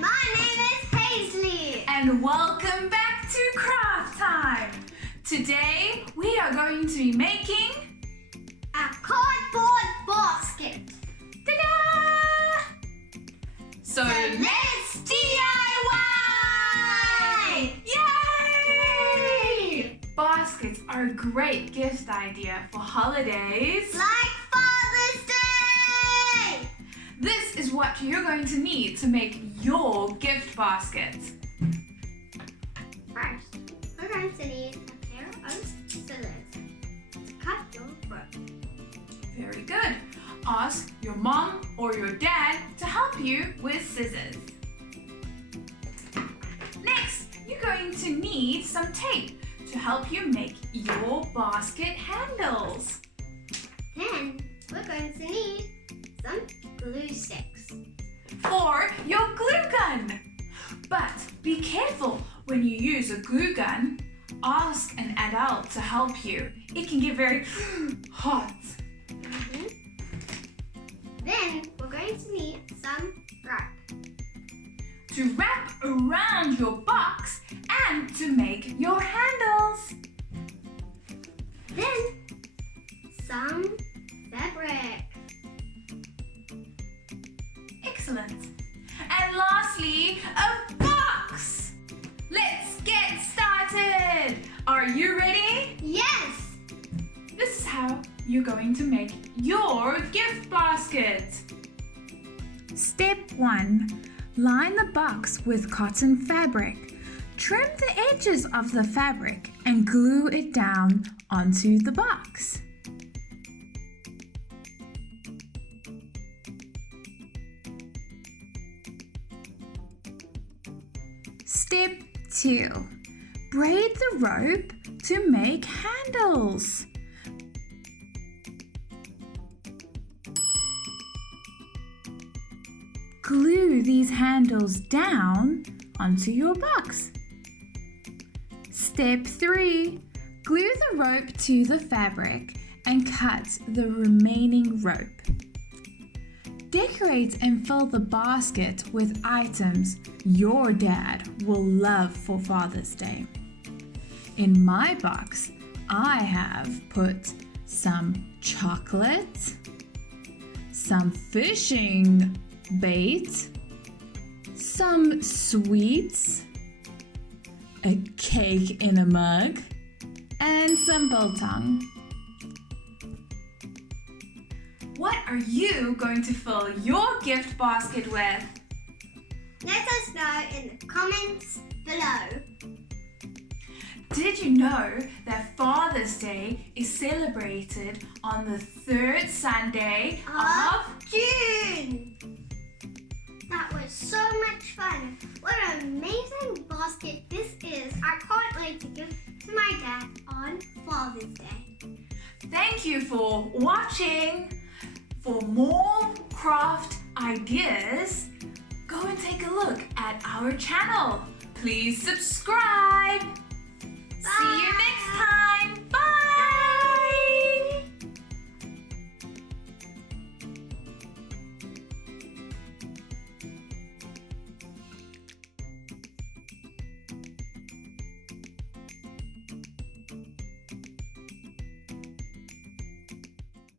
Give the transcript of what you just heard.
And my name is Paisley. And welcome back to Craft Time. Today we are going to be making a cardboard basket. Ta-da! So let's DIY! Yay! Baskets are a great gift idea for holidays. Like Father's Day! This is what you're going to need to make your gift basket. First, we're going to need a pair of scissors to cut your rope. Very good. Ask your mom or your dad to help you with scissors. Next, you're going to need some tape to help you make your basket handles. Then, we're going to need some glue sticks. For your glue gun. But be careful when you use a glue gun. Ask an adult to help you. It can get very hot. Then, we're going to need some rope. To wrap around your box and to make your handles. Then, some fabric. Excellent. And lastly, a box. Let's get started. Are you ready? Yes! This is how you're going to make your gift basket. Step 1. Line the box with cotton fabric. Trim the edges of the fabric and glue it down onto the box. Step 2. Braid the rope to make handles. Glue these handles down onto your box. Step 3. Glue the rope to the fabric and cut the remaining rope. Decorate and fill the basket with items your dad will love for Father's Day. In my box, I have put some chocolate, some fishing bait, some sweets, a cake in a mug, and some biltong. What are you going to fill your gift basket with? Let us know in the comments below. Did you know that Father's Day is celebrated on the third Sunday of June? That was so much fun. What an amazing basket this is. I can't wait to give to my dad on Father's Day. Thank you for watching. For more craft ideas, go and take a look at our channel. Please subscribe. See you next time.